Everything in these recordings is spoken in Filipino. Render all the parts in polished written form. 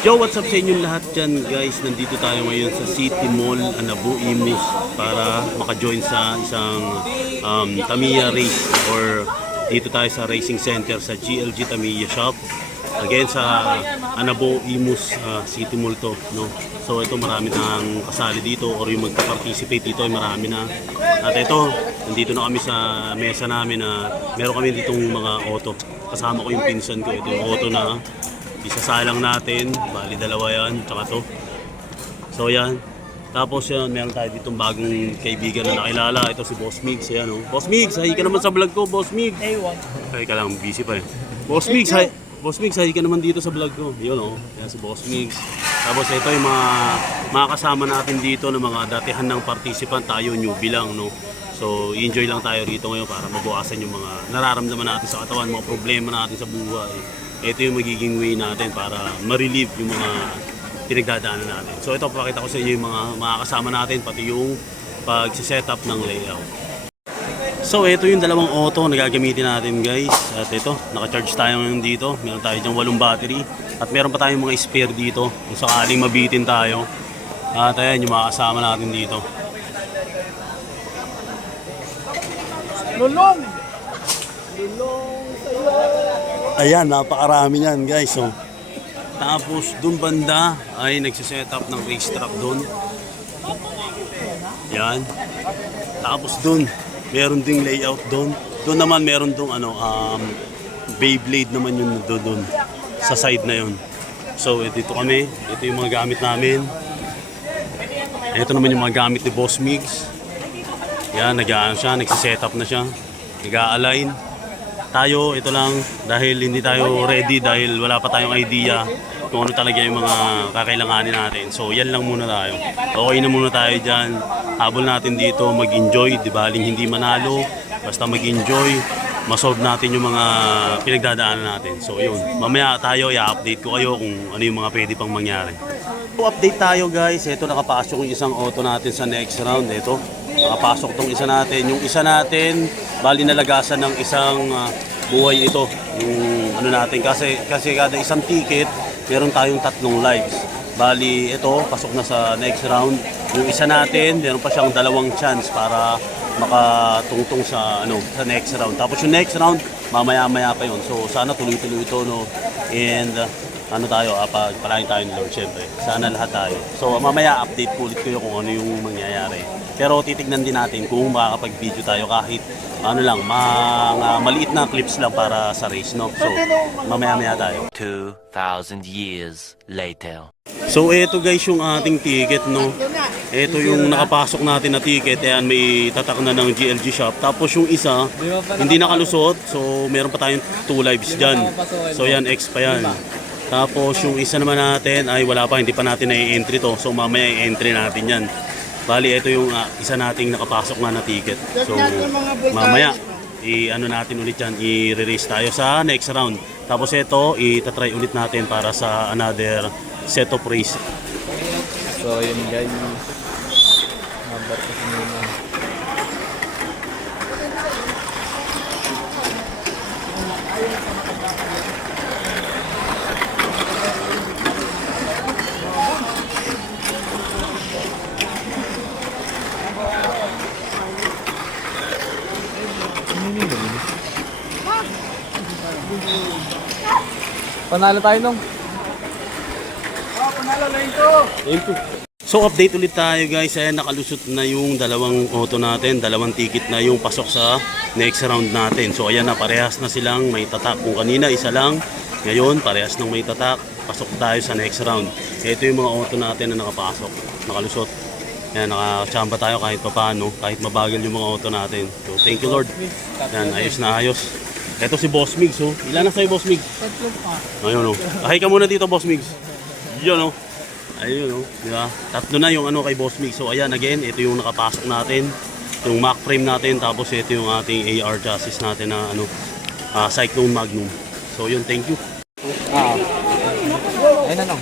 Yo, what's up sa inyong lahat dyan guys? Nandito tayo ngayon sa City Mall, Anabu, Imus para maka-join sa isang Tamiya race or dito tayo sa racing center sa GLG Tamiya shop. Again sa Anabu, Imus, City Mall to, no? So ito marami nang kasali dito or yung magpa-participate dito ay marami na. At ito, nandito na kami sa mesa namin na meron kami ditong mga auto. Kasama ko yung pinsan ko, ito yung auto na isasalang natin, bali dalawa yan, tsaka to. So yan, tapos yan, meron tayo ditong bagong kaibigan na nakilala. Ito si Boss Migs, yan o. Boss Migs, hi ka naman sa vlog ko, Boss Migs. Ay ka lang, busy pa eh. Boss Migs, hi. Boss Migs, hi ka naman dito sa vlog ko. Yun o, yan si Boss Migs. Tapos ito yung mga kasama natin dito na mga datihan ng participant, tayo newbie lang, no. So, enjoy lang tayo rito ngayon para mabukasan yung mga nararamdaman natin sa katawan, mga problema natin sa buhay. Ito yung magiging way natin para ma-relieve yung mga pinagdadaanan natin. So ito, pakita ko sa inyo yung mga kasama natin, pati yung pag-setup ng layout. So ito yung dalawang auto na gagamitin natin guys. At ito, naka-charge tayo ngayon dito. Meron tayo dyang 8 battery. At meron pa tayong mga spare dito kung sakaling mabitin tayo. At ayan yung mga kasama natin dito. Lulong! Lulong sa'yo! Ayan, napakarami niyan guys. So, tapos dun banda ay nagsiset up ng racetrack dun. Yan. Tapos dun, meron ding layout dun. Dun naman meron dong Beyblade naman yun dun sa side na yun. So, dito kami. Ito yung mga gamit namin. Ito naman yung mga gamit ni Boss Migs. Yan, nagsiset up na siya. Nag-a-align. Tayo, ito lang, dahil hindi tayo ready, dahil wala pa tayong idea kung ano talaga yung mga kakailanganin natin. So, yan lang muna tayo. Okay na muna tayo dyan. Habol natin dito, mag-enjoy, di ba? Hindi manalo, basta mag-enjoy, masolve natin yung mga pinagdadaanan natin. So, yun. Mamaya tayo, i-update ko kayo kung ano yung mga pwede pang mangyari. So, update tayo guys. Ito, nakapasok yung isang auto natin sa next round. Ito, nakapasok tong isa natin. Yung isa natin, bali nalagasan ng isang buhay ito. Yung ano natin, kasi kada isang ticket, meron tayong 3 lives. Bali, ito, pasok na sa next round. Yung isa natin, meron pa siyang 2 chance para makatungtong sa next round. Tapos yung next round, mamaya-maya pa yun. So sana tuloy-tuloy ito, no. And pagpalain tayo ni Lord, syempre. Sana lahat tayo. So mamaya update ko ulit kayo kung ano yung mangyayari. Pero titignan din natin kung makakapag-video tayo kahit mga maliit na clips lang para sa race, no. So mamaya-maya tayo. 2,000 years later. So eto guys yung ating ticket, no. Ito yung nakapasok natin na ticket. Ayan, may tatak na ng GLG shop. Tapos yung isa, hindi nakalusot. So meron pa tayong 2 lives dyan. So yan, X pa yan. Tapos yung isa naman natin ay wala pa, hindi pa natin na-entry to. So mamaya i-entry natin yan. Bali, ito yung isa nating nakapasok nga na ticket. So mamaya, natin ulit yan, i-release tayo sa next round. Tapos ito, itatry ulit natin para sa another set of race. So yun guys, number kasi muna. Panalo tayo nung. Panalo na ito. Thank you. So update ulit tayo guys. Ayan, nakalusot na yung 2 auto natin, 2 ticket na yung pasok sa next round natin. So ayan na, parehas na silang may tatak. Kung kanina isa lang, ngayon parehas nang may tatak. Pasok tayo sa next round. Ito yung mga auto natin na nakapasok, nakalusot. Ayan, nakachamba tayo kahit paano, kahit mabagal yung mga auto natin. So thank you Lord. Ayan, ayos na ayos. Ito si Boss Migs, oh. Ilan na sa'yo, Boss Migs? 3 pa. Ayun, oh. Ahay ka muna dito, Boss Migs. Yun, oh. Ayun, oh. Diba? 3 na yung kay Boss Migs. So, ayan, again, ito yung nakapasok natin. Yung Mac frame natin. Tapos, ito yung ating AR chassis natin na, Cyclone Magnum. So, yun, thank you. Ayun na lang.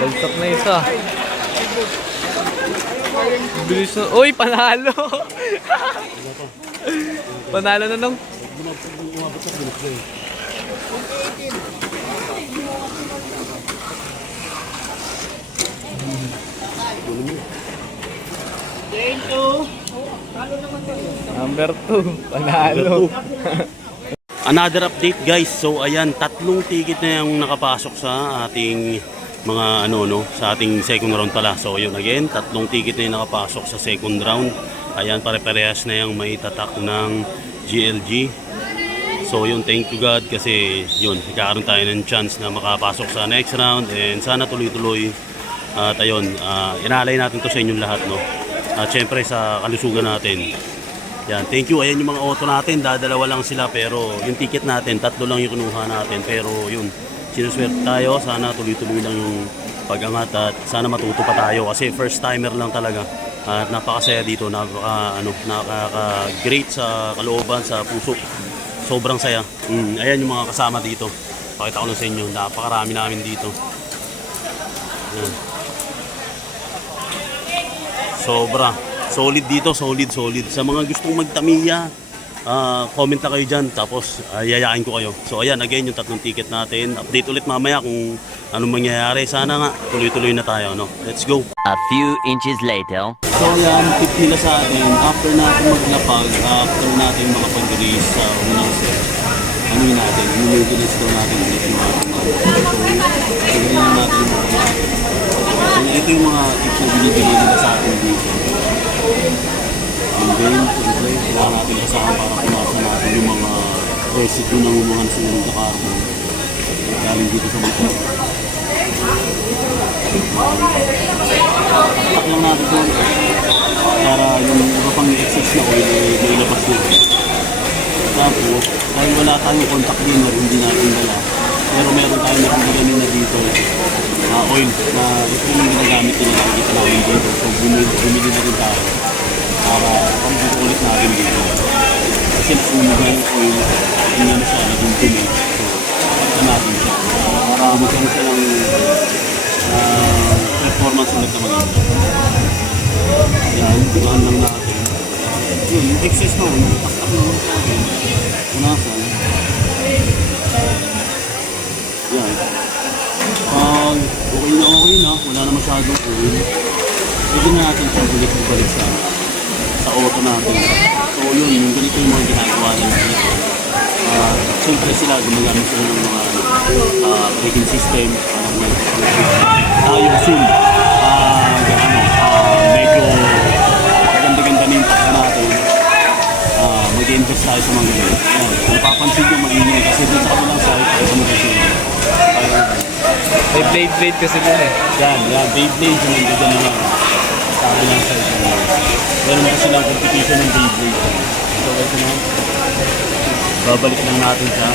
Bagsak na isa. Bilis na. Uy, panalo! Panalo na nung. Umabot sa bilis eh. Number 2, panalo. Another update guys. So ayan, 3 ticket na yung nakapasok sa ating mga sa ating second round pala. So yun again, 3 ticket na yung nakapasok sa second round. Ayan, pare-parehas na yung may tatak ng GLG. So yun, thank you God kasi yun, nagkakaroon tayo ng chance na makapasok sa next round and sana tuloy-tuloy. At ayun, inaalay natin to sa inyong lahat, no. At syempre sa kalusugan natin. Yan, thank you. Ayan yung mga auto natin, dadalawa lang sila pero yung ticket natin, 3 lang yung kinuha natin. Pero yun, sinuswerte tayo, sana tuloy-tuloy lang yung pag-angat at sana matuto pa tayo kasi first timer lang talaga. At napakasaya dito, nakaka-great sa kalooban, sa puso. Sobrang saya. Ayan yung mga kasama dito. Pakita ko lang sa inyo, napakarami namin dito. Ayan. Sobra. Solid dito, solid. Sa mga gustong magtamiya, comment na kayo dyan. Tapos, yayain ko kayo. So, ayan, again, yung 3 ticket natin. Update ulit mamaya kung anong mangyayari. Sana nga, tuloy-tuloy na tayo, no? Let's go! A few inches later. So, ayan, tip nila sa atin. After natin maglapag, after natin makapag-race sa unang set, ano yun natin? Maintenance daw natin ulit yung mga tignan lang natin yung mga so, ito yung mga tips na binibigay nila sa atin dito. And then, siyempre, kailangan natin kasama para punasan natin yung mga residue ng umuhan sa unang carbon. Galing dito sa motor. Taktak lang natin doon para yung iba pang excess na oil may ilabas na. Tapos, dahil wala tayong contact dinner, hindi natin dala. Pero meron tayong nakaganin na dito oil na ito yung ginagamit nila, nakikita namin dito. So, bumili na rin tayo para pag-dito ulit natin dito. Kasi nasunog na yung oil, hindi na siya naging dumi. So, pagka natin siya. Para magkaroon siya ng performance ulit na maganda. Yan, tunahan lang natin. Yun, yung excess na oil, taktak na ulit natin. Punasan. Yan. Pag okay na, wala na masyadong oil, pwede na natin siya balik sa auto natin. So yun, yung ganito yung mga ginagawa nila dito. Siyempre sila, gumagamit sila ng mga braking system, tayo soon. Medyo maganda-ganda na yung takbo natin. Mag-invest tayo sa mga ganito. Kung napapansin nyo, maingay kasi dun sa kabilang side, ay kumagasi. May blade kasi dun eh. Yan, Beyblade yung nandiyan na lang. Sabi lang sa ito. Meron kasi lang competition ng Beyblade. So, ito na. Babalik lang natin siya.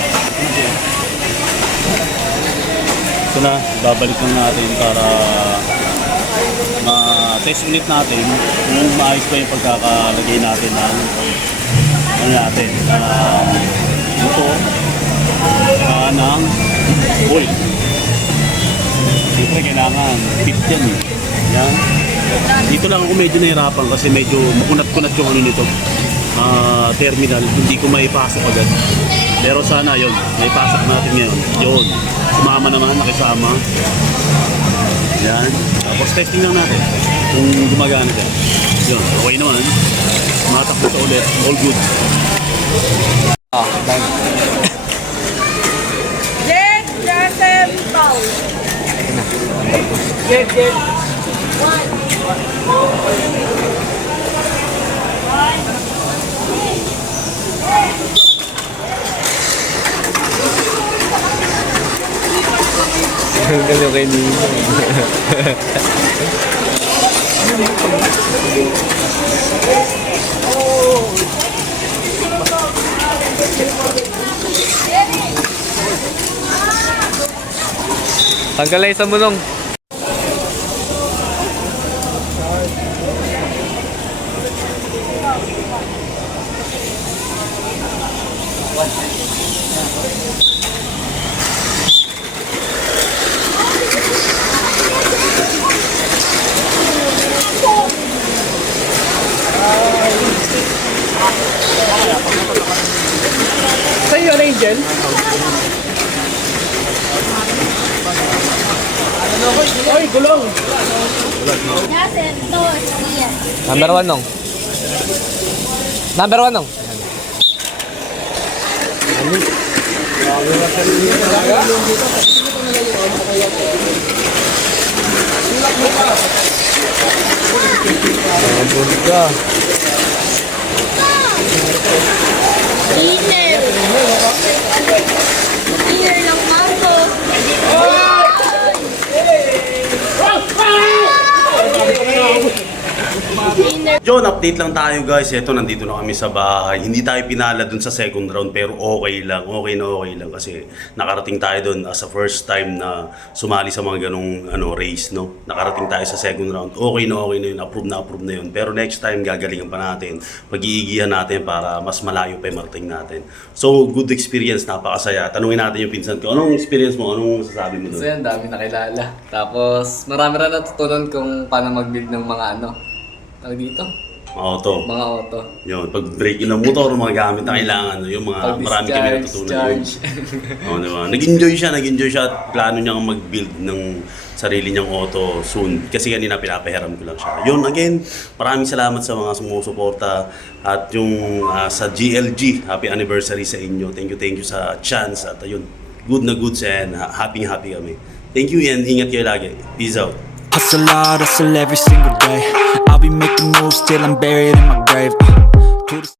Ito na, babalik lang natin para ma-test ulit natin kung maayos pa yung pagkakalagay natin ng ito ng oil. Siyempre kailangan tip yan eh. Yan. Dito lang ako medyo nahirapan kasi medyo makunat-kunat yung ano nito. Terminal, hindi ko maipasok agad. Pero sana yun, maipasok natin ngayon. Yun. Sumama naman, nakisama. Yan. Tapos testing lang natin kung gumagana siya. Yun, okay naman. Matakbo sa ulit. All good. Jet, Jasem, Paul. Jet. Ganun kay Nino. Tanggalay sa mulong. Angel? Ay, gulong! Number 1 nong. Number 1 nong. Ka. Dinner. Dinner ng mango. Dinner. John, update lang tayo guys. Ito, nandito na kami sa bahay. Hindi tayo pinala dun sa second round pero okay lang. Okay lang kasi nakarating tayo dun as a first time na sumali sa mga ganong race, no? Nakarating tayo sa second round. Okay na yun. Approve na yun. Pero next time, gagalingan pa natin. Pag-iigihan natin para mas malayo pa yung marating natin. So, good experience. Napakasaya. Tanungin natin yung pinsan ko. Anong experience mo? Anong masasabi mo dun? So yan, dami nakilala. Tapos, marami rin natutunan kung paano mag-build ng mga tawag dito? Auto. Mga auto. Yun, pag break in ng motor, mga gamit na kailangan, yung mga marami kami natutunan yun. Oo, diba? Nag-enjoy siya at plano niyang mag-build ng sarili niyang auto soon. Kasi kanina pinapahiram ko lang siya. Yun, again, maraming salamat sa mga sumusuporta at yung sa GLG, happy anniversary sa inyo. Thank you sa chance at ayun, good na goods and happy kami. Thank you and ingat kayo lagi. Peace out. Hustle hard, hustle every single day. I'll be making moves till I'm buried in my grave.